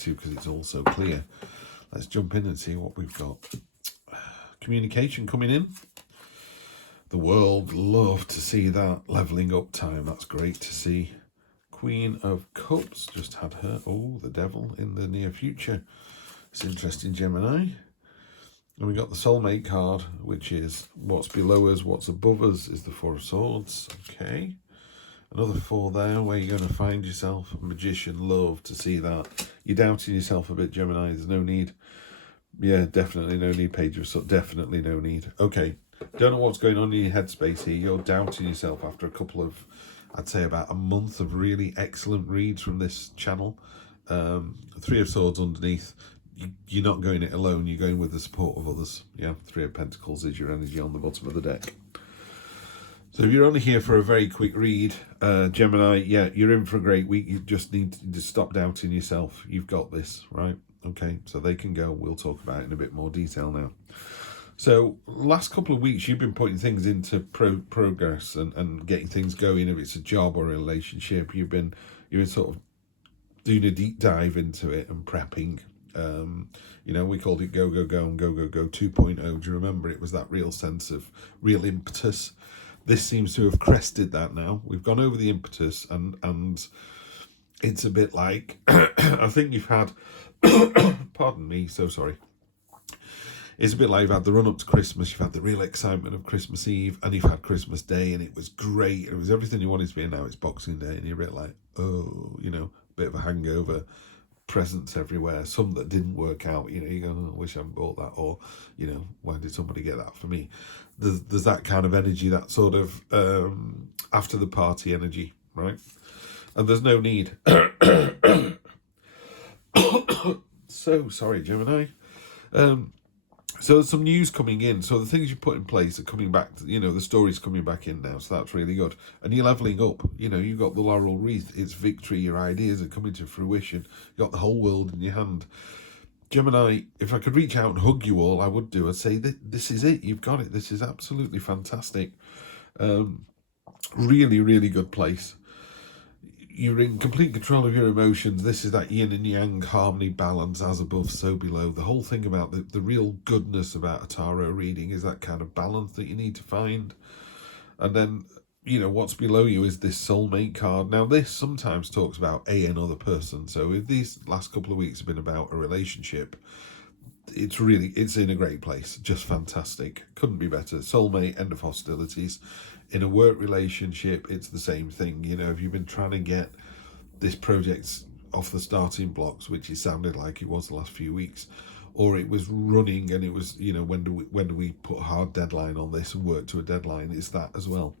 to because it's all so clear. Let's jump in and see what we've got. Communication coming in. The world love to see that leveling up time. That's great to see. Queen of Cups just had her. Oh, the devil in the near future. It's interesting, Gemini. And we got the soulmate card, which is what's below us, what's above us is the Four of Swords. Okay. Another 4 there, where you're going to find yourself. A magician, love to see that. You're doubting yourself a bit, Gemini. There's no need. Yeah, definitely no need. Page of Swords, definitely no need. Okay. Don't know what's going on in your headspace here. You're doubting yourself after a couple of, I'd say about a month of really excellent reads from this channel. 3 of Swords underneath. You're not going it alone. You're going with the support of others. Yeah, 3 of Pentacles is your energy on the bottom of the deck. So if you're only here for a very quick read, Gemini, yeah, you're in for a great week. You just need to stop doubting yourself. You've got this, right? Okay, so they can go. We'll talk about it in a bit more detail now. So last couple of weeks, you've been putting things into progress and getting things going. If it's a job or a relationship, you've been sort of doing a deep dive into it and prepping. You know, we called it go, go, go and go, go, go 2.0. Do you remember? It was that real sense of real impetus. This seems to have crested that now. We've gone over the impetus and it's a bit like, I think you've had, pardon me, so sorry. It's a bit like you've had the run up to Christmas, you've had the real excitement of Christmas Eve, and you've had Christmas Day, and it was great. It was everything you wanted to be, and now it's Boxing Day, and you're a bit like, oh, you know, a bit of a hangover, presents everywhere, some that didn't work out, you know, you go, oh, I wish I hadn't bought that, or, you know, why did somebody get that for me? There's that kind of energy, that sort of after the party energy, right? And there's no need. So sorry, Gemini. So there's some news coming in. So the things you put in place are coming back. You know, the story's coming back in now. So that's really good. And you're leveling up. You know, you've got the laurel wreath. It's victory. Your ideas are coming to fruition. You've got the whole world in your hand. Gemini, if I could reach out and hug you all, I would do. I'd say, this is it. You've got it. This is absolutely fantastic. Really, really good place. You're in complete control of your emotions. This is that yin and yang harmony balance, as above, so below. The whole thing about the real goodness about a tarot reading is that kind of balance that you need to find. And then, you know, what's below you is this soulmate card. Now, this sometimes talks about another person. So if these last couple of weeks have been about a relationship, it's in a great place. Just fantastic. Couldn't be better. Soulmate, end of hostilities. In a work relationship, it's the same thing. You know, if you've been trying to get this project off the starting blocks, which it sounded like it was the last few weeks, or it was running and it was, you know, when do we put a hard deadline on this and work to a deadline? It's that as well.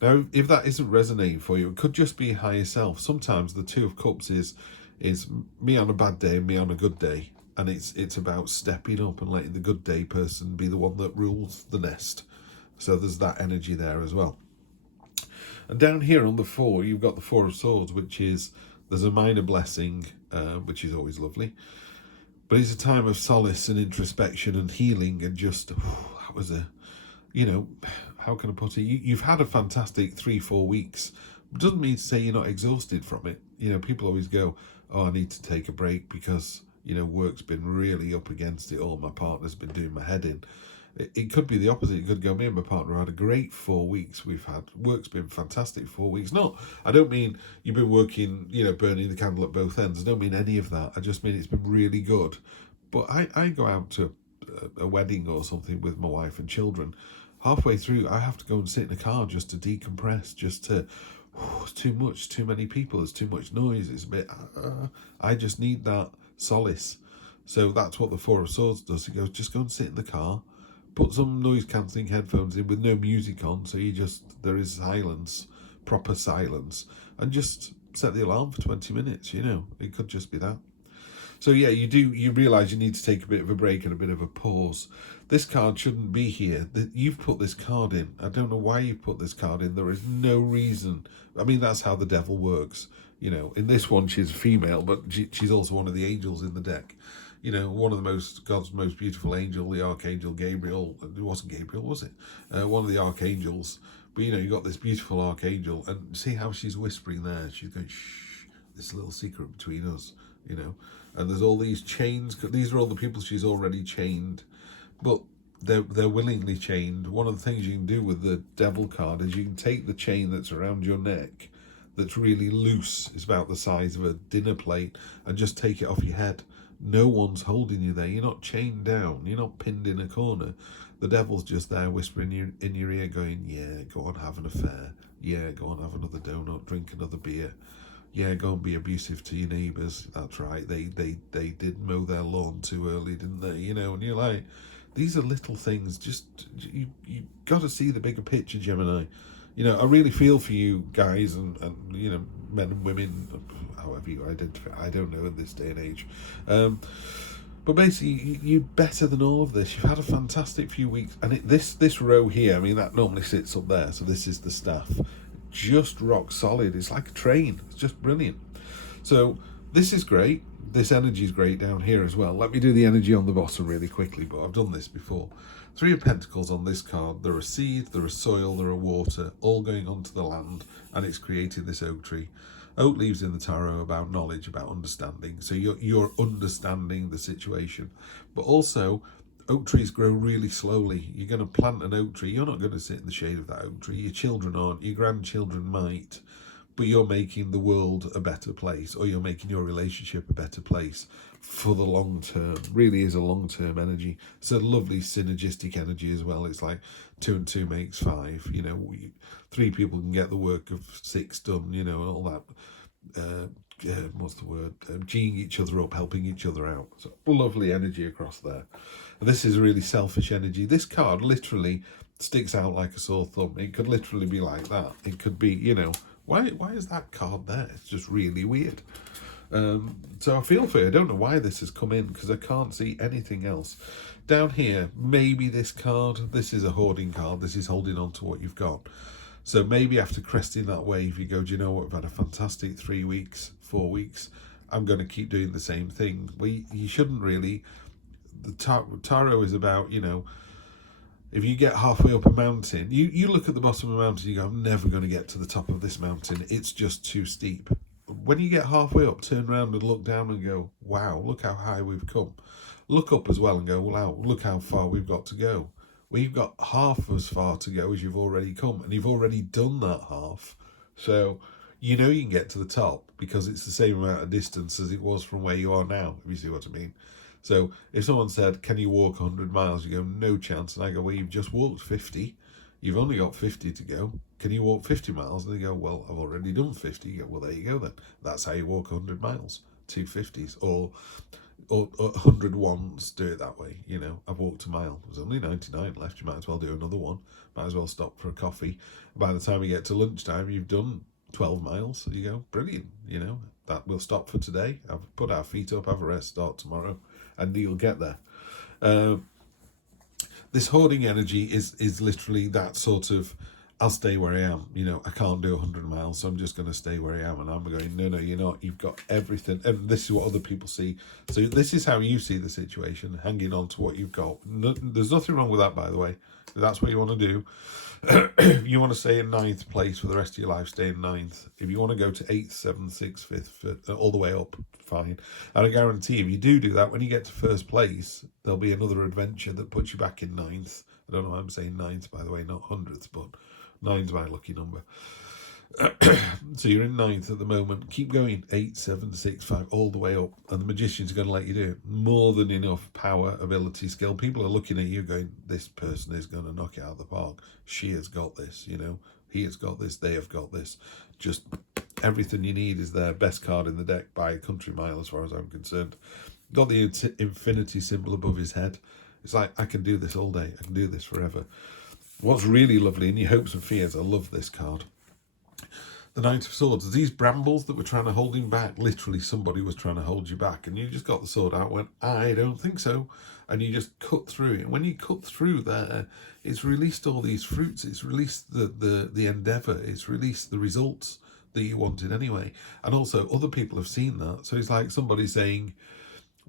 Now, if that isn't resonating for you, it could just be higher self. Sometimes the 2 of Cups is me on a bad day and me on a good day. And it's about stepping up and letting the good day person be the one that rules the nest. So there's that energy there as well. And down here on the 4, you've got the 4 of Swords, which is, there's a minor blessing, which is always lovely. But it's a time of solace and introspection and healing and just, that was a, you know, how can I put it? You've had a fantastic 3-4 weeks. It doesn't mean to say you're not exhausted from it. You know, people always go, oh, I need to take a break because, you know, work's been really up against it all. My partner's been doing my head in. It could be the opposite. It could go, me and my partner had a great 4 weeks. Work's been fantastic 4 weeks. I don't mean you've been working, you know, burning the candle at both ends. I don't mean any of that. I just mean it's been really good. But I go out to a wedding or something with my wife and children. Halfway through, I have to go and sit in a car just to decompress, just to, it's too much, too many people, there's too much noise. It's a bit, I just need that solace. So that's what the 4 of Swords does. It goes, just go and sit in the car, put some noise cancelling headphones in with no music on, so there is silence, proper silence, and just set the alarm for 20 minutes, you know. It could just be that. So yeah, you realise you need to take a bit of a break and a bit of a pause. This card shouldn't be here. You've put this card in. I don't know why you put this card in. There is no reason. I mean, that's how the devil works. You know, in this one, she's a female, but she's also one of the angels in the deck. You know, one of God's most beautiful angel, the Archangel Gabriel. It wasn't Gabriel, was it? One of the archangels. But, you know, you got this beautiful archangel, and see how she's whispering there. She's going, shh, this little secret between us, you know. and there's all these chains. These are all the people she's already chained, but they're willingly chained. One of the things you can do with the Devil card is you can take the chain that's around your neck, that's really loose, it's about the size of a dinner plate, and just take it off your head. No one's holding you there. You're not chained down. You're not pinned in a corner. The Devil's just there whispering in your ear, going, yeah, go on, have an affair. Yeah, go on, have another donut, drink another beer. Yeah, go and be abusive to your neighbours. That's right. They did mow their lawn too early, didn't they? You know, and you're like, these are little things. Just you got to see the bigger picture, Gemini. You know, I really feel for you guys and you know, men and women, however you identify. I don't know in this day and age. But basically, you're better than all of this. You've had a fantastic few weeks. And this row here, I mean, that normally sits up there. So this is the staff. Just rock solid. It's like a train. It's just brilliant. So this is great. This energy is great down here as well. Let me do the energy on the bottom really quickly, but I've done this before. 3 of Pentacles on this card. There are seeds, there are soil, there are water, all going onto the land, and it's created this oak tree. Oak leaves in the tarot about knowledge, about understanding. So you're understanding the situation. But also, oak trees grow really slowly. You're going to plant an oak tree. You're not going to sit in the shade of that oak tree. Your children aren't. Your grandchildren might. But you're making the world a better place, or you're making your relationship a better place for the long term. Really is a long-term energy. It's a lovely synergistic energy as well. It's like 2 and 2 makes 5. You know, 3 people can get the work of 6 done, you know, and all that. What's the word? Geeing each other up, helping each other out. So lovely energy across there. And this is really selfish energy. This card literally sticks out like a sore thumb. It could literally be like that. It could be, you know, why is that card there? It's just really weird. So I feel for you. I don't know why this has come in, because I can't see anything else. Down here, maybe this card. This is a hoarding card. This is holding on to what you've got. So maybe after cresting that wave, you go, do you know what? We've had a fantastic 3 weeks, 4 weeks. I'm going to keep doing the same thing. Well, you shouldn't really. The tarot is about, you know, if you get halfway up a mountain, you look at the bottom of a mountain, you go, I'm never going to get to the top of this mountain. It's just too steep. When you get halfway up, turn around and look down and go, wow, look how high we've come. Look up as well and go, wow, look how far we've got to go. We've got half as far to go as you've already come, and you've already done that half. So you know you can get to the top because it's the same amount of distance as it was from where you are now, if you see what I mean. So if someone said, can you walk 100 miles? You go, no chance. And I go, well, you've just walked 50. You've only got 50 to go. Can you walk 50 miles? And they go, well, I've already done 50. You go, well, there you go then. That's how you walk 100 miles, 2 50s. Or 100 ones, do it that way. You know, I've walked a mile. There's only 99 left. You might as well do another one. Might as well stop for a coffee. By the time you get to lunchtime, you've done 12 miles. You go, brilliant. You know, that will stop for today. I've put our feet up, have a rest, start tomorrow, and you'll get there. This hoarding energy is literally that sort of, I'll stay where I am. You know, I can't do 100 miles, so I'm just going to stay where I am. And I'm going, no, you're not. You've got everything. And this is what other people see. So this is how you see the situation, hanging on to what you've got. No, there's nothing wrong with that, by the way. If that's what you want to do. If you want to stay in 9th place for the rest of your life, stay in 9th. If you want to go to 8th, 7th, 6th, 5th, all the way up, fine. And I guarantee if you do that, when you get to 1st place, there'll be another adventure that puts you back in 9th. I don't know why I'm saying 9th, by the way, not 100th, but 9's my lucky number. So you're in 9th at the moment. Keep going, 8, 7, 6, 5, all the way up. And the magician's going to let you do it. More than enough power, ability, skill. People are looking at you going, this person is going to knock it out of the park. She has got this, you know. He has got this. They have got this. Just everything you need is there. Best card in the deck by a country mile as far as I'm concerned. Got the infinity symbol above his head. It's like, I can do this all day. I can do this forever. What's really lovely, in your hopes and fears, I love this card. The Knight of Swords. These brambles that were trying to hold him back, literally somebody was trying to hold you back, and you just got the sword out and went, I don't think so. And you just cut through it. And when you cut through there, it's released all these fruits. It's released the endeavour. It's released the results that you wanted anyway. And also, other people have seen that. So it's like somebody saying,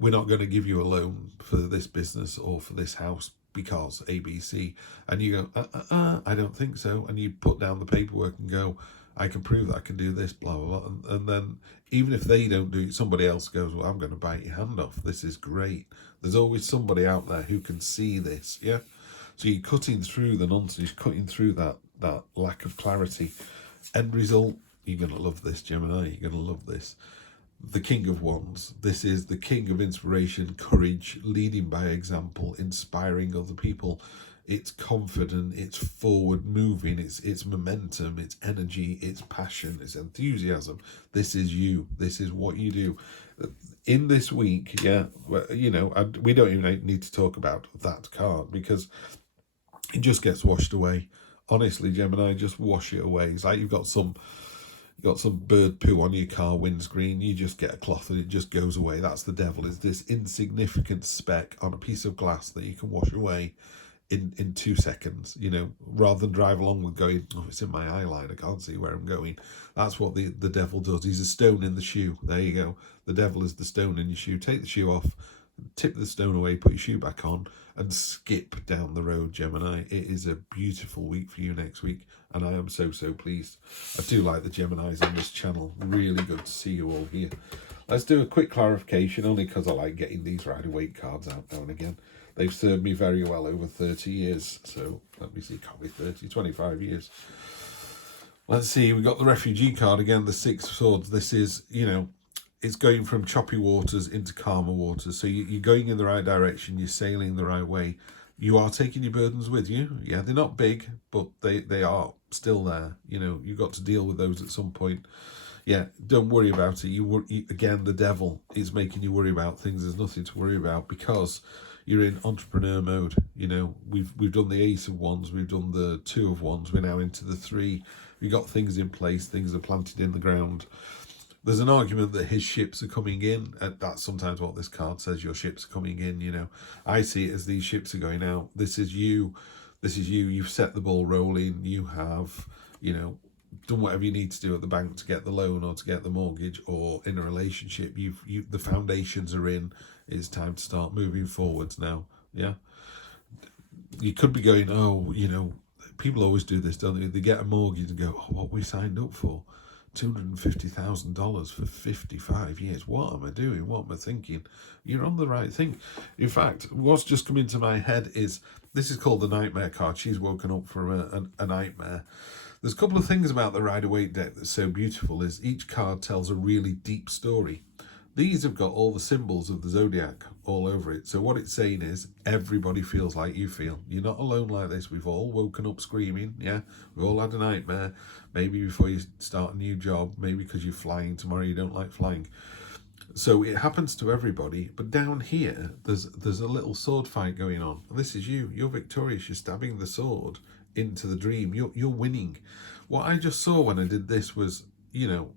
we're not going to give you a loan for this business or for this house because ABC. And you go, I don't think so. And you put down the paperwork and go, I can prove that I can do this, blah, blah, blah. And then even if they don't do it, somebody else goes, well, I'm going to bite your hand off. This is great. There's always somebody out there who can see this, yeah? So you're cutting through the nonsense, cutting through that lack of clarity. End result, you're going to love this, Gemini. You're going to love this. The King of Wands. This is the king of inspiration, courage, leading by example, inspiring other people. It's confident, it's forward moving, it's momentum, it's energy, it's passion, it's enthusiasm. This is you. This is what you do. In this week, yeah, you know, we don't even need to talk about that card because it just gets washed away. Honestly, Gemini, just wash it away. It's like you've got some bird poo on your car windscreen, you just get a cloth and it just goes away. That's the devil. It's this insignificant speck on a piece of glass that you can wash away in 2 seconds, you know, rather than drive along with going, oh, it's in my eye line, I can't see where I'm going. That's what the devil does. He's a stone in the shoe. There you go. The devil is the stone in your shoe. Take the shoe off, tip the stone away, put your shoe back on, and skip down the road, Gemini. It is a beautiful week for you next week, and I am so pleased. I do like the Geminis on this channel. Really good to see you all here. Let's do a quick clarification, only because I like getting these Rider-Waite cards out now and again. They've served me very well over 30 years. So let me see, can't be 30, 25 years. Let's see, we've got the Refugee card again, the Six of Swords. This is, you know, it's going from choppy waters into calmer waters. So you're going in the right direction. You're sailing the right way. You are taking your burdens with you. Yeah, they're not big, but they are still there. You know, you've got to deal with those at some point. Yeah, don't worry about it. Again, the devil is making you worry about things. There's nothing to worry about because you're in entrepreneur mode. You know, we've done the Ace of Wands, we've done the Two of Wands, we're now into the Three. We've got things in place, things are planted in the ground. There's an argument that his ships are coming in. That's sometimes what this card says, your ships are coming in, you know. I see it as these ships are going out. This is you. This is you. You've set the ball rolling. You have, you know, done whatever you need to do at the bank to get the loan or to get the mortgage, or in a relationship. The foundations are in. It's time to start moving forwards now. Yeah. You could be going, oh, you know, people always do this, don't they? They get a mortgage and go, oh, what we signed up for? $250,000 for 55 years. What am I doing? What am I thinking? You're on the right thing. In fact, what's just come into my head is, this is called the Nightmare card. She's woken up from a nightmare. There's a couple of things about the Rider-Waite deck that's so beautiful, is each card tells a really deep story. These have got all the symbols of the zodiac all over it. So what it's saying is, everybody feels like you feel. You're not alone like this. We've all woken up screaming, yeah? We've all had a nightmare. Maybe before you start a new job, maybe because you're flying tomorrow, you don't like flying. So it happens to everybody. But down here, there's a little sword fight going on. This is you. You're victorious. You're stabbing the sword into the dream. You're winning. What I just saw when I did this was, you know,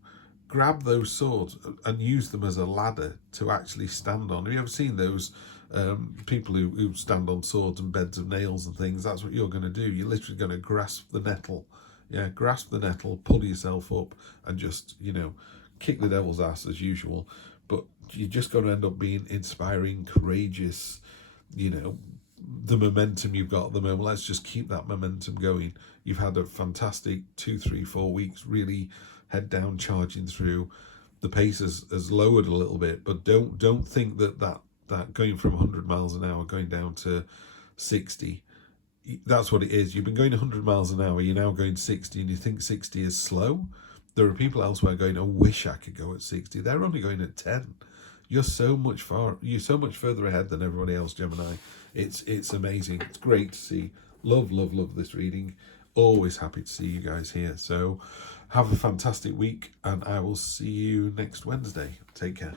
grab those swords and use them as a ladder to actually stand on. Have you ever seen those people who stand on swords and beds of nails and things? That's what you're going to do. You're literally going to grasp the nettle. Yeah, grasp the nettle, pull yourself up, and just, you know, kick the devil's ass as usual. But you just got to end up being inspiring, courageous, you know, the momentum you've got at the moment. Let's just keep that momentum going. You've had a fantastic 2, 3, 4 weeks, really head down, charging through. The pace has lowered a little bit, but don't think that going from 100 miles an hour going down to 60, that's what it is. You've been going 100 miles an hour, you're now going 60, and you think 60 is slow. There are people elsewhere going, I wish I could go at 60. They're only going at 10. You're so much further ahead than everybody else, Gemini. It's amazing. It's great to see. Love this reading. Always happy to see you guys here. So have a fantastic week, and I will see you next Wednesday. Take care.